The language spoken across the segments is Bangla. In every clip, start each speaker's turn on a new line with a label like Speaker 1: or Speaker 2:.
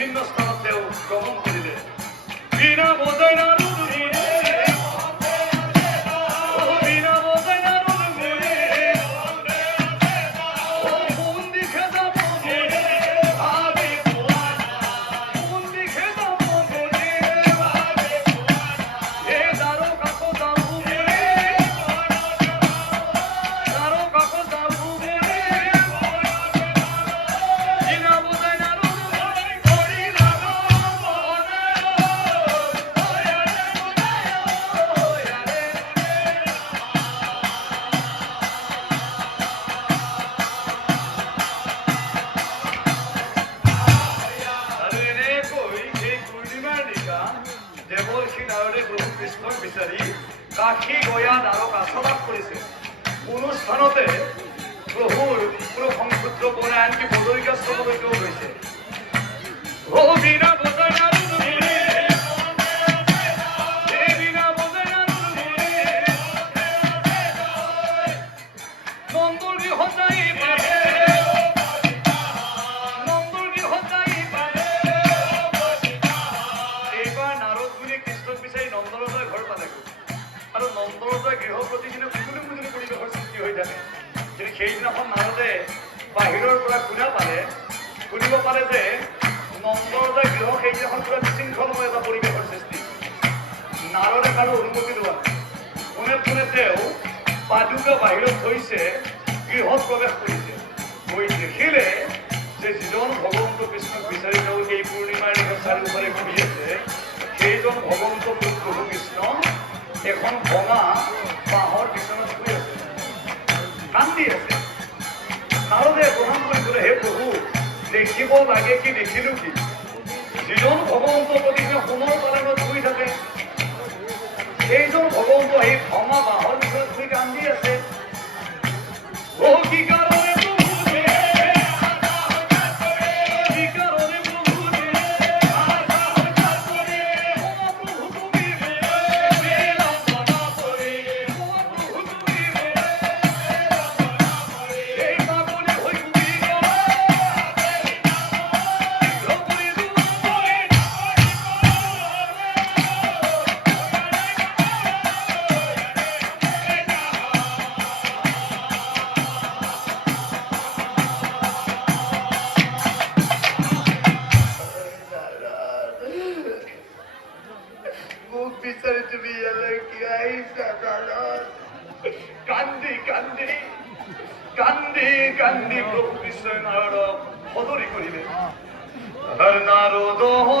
Speaker 1: শীর্ষস্থান দেও গ্রহণ করিলেন
Speaker 2: বিনা বোঝায় না
Speaker 1: কাশী গয়া দ্বাৰক আশ্ৰবাস করেছে। কোনো স্থানতে প্ৰভুৰ কোনো সংসূত্ৰ পোৱা নাই আনকি বদৰিকাশ্ৰমলৈকেও গৈছে নন্দনলৈ গৃহ প্ৰতিদিনে মুকলি মুকলি পৰিৱেশৰ সৃষ্টি হৈ থাকে কিন্তু সেইদিনাখন নাৰদে বাহিৰৰ পৰা শুনা পালে শুনিব পাৰে যে নন্দনলৈ গৃহ সেইদিনাখন পুৰা বিশৃংখলময় এটা পৰিৱেশৰ সৃষ্টি। নাৰদে কাৰো অনুমতি লোৱা। পোনে পোনে তেওঁ পাদুকা বাহিৰত থৈছে, গৃহত প্ৰৱেশ কৰিছে। গৈ দেখিলে যে যিজন ভগৱন্ত কৃষ্ণক বিচাৰি তেওঁ এই পূৰ্ণিমাৰ চাৰিওফালে ঘূৰি আছে, সেইজন ভগৱন্ত প্ৰভু কৃষ্ণ। এখন ভঙা দেখিব লাগে কি দেখিলো কি? যিজন ভগৱন্ত প্ৰতিদিনে সোণৰ পালেঙত শুই থাকে, সেইজন ভগৱন্ত আহি ভঙা বাঁহৰ ভিতৰত শুই কান্দি আছে।
Speaker 2: বহু কি हर नारो दो हो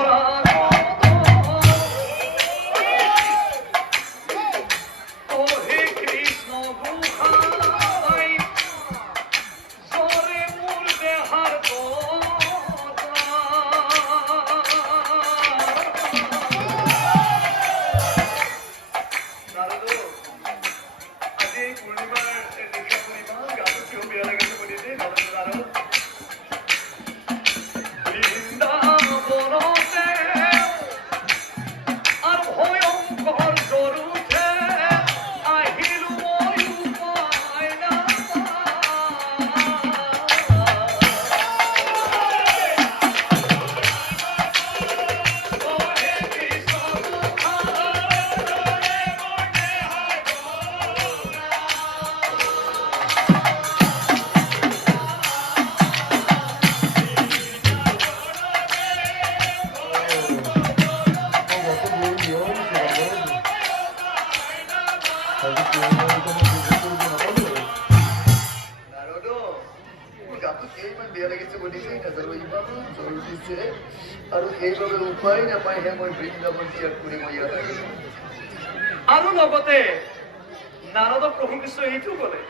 Speaker 1: সেইবাবে উপায় নাপায়হে মই বৃন্দাবন ত্যাগ কৰি মই ইয়াত আহিলো আৰু লগতে নাৰদ প্ৰভু কৃষ্ণ এইটো ক'লে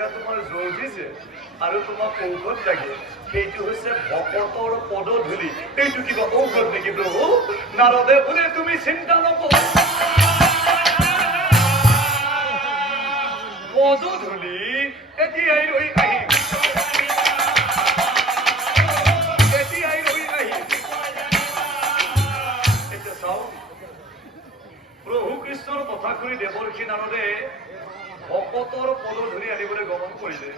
Speaker 1: নিশা তোমাৰ জ্বৰ উঠিছে আৰু ঔষধ লাগে। সেইটো হৈছে ভকতৰ পদধূলি। এইটো কিবা ঔষধ নেকি প্ৰভু? নাৰদে বোলে, তুমি চিন্তা নকৰা। পদধূলি, এতিয়াই ৰৈ আহিম। প্ৰভু কৃষ্ণৰ কথা শুনি দেৱৰ্ষি নাৰদে ভকতৰ পদধূলি আনিবলৈ গমন কৰিলে।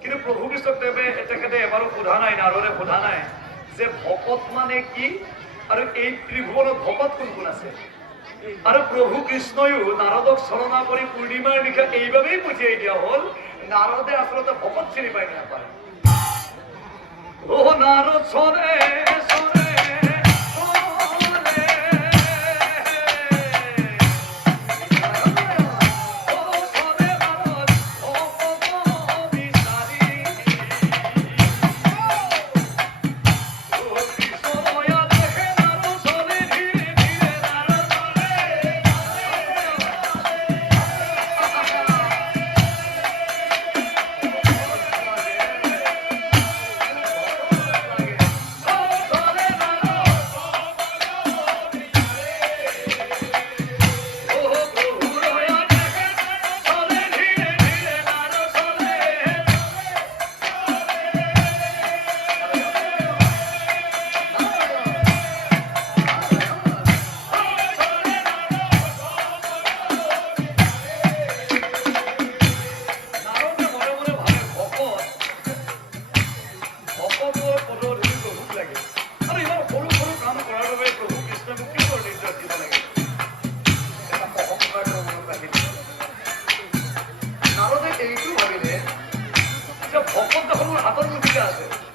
Speaker 1: কিন্তু প্ৰভু কৃষ্ণক তেৱে তেখেতে এবাৰো সোধা নাই, নাৰদে সোধা নাই যে ভকত মানে কি? আৰু এই ত্ৰিভুৱনত ভকত কোন কোন আছে? আৰু প্ৰভু কৃষ্ণয়ো নাৰদক চলনা কৰি পূৰ্ণিমাৰ নিশা এইবাবেই পঠিয়াই দিয়া হ'ল, নাৰদে আচলতে ভকত চিনি পাই নাপায়?
Speaker 2: ও নারদ শোনে
Speaker 1: 아버님 그게 아세요?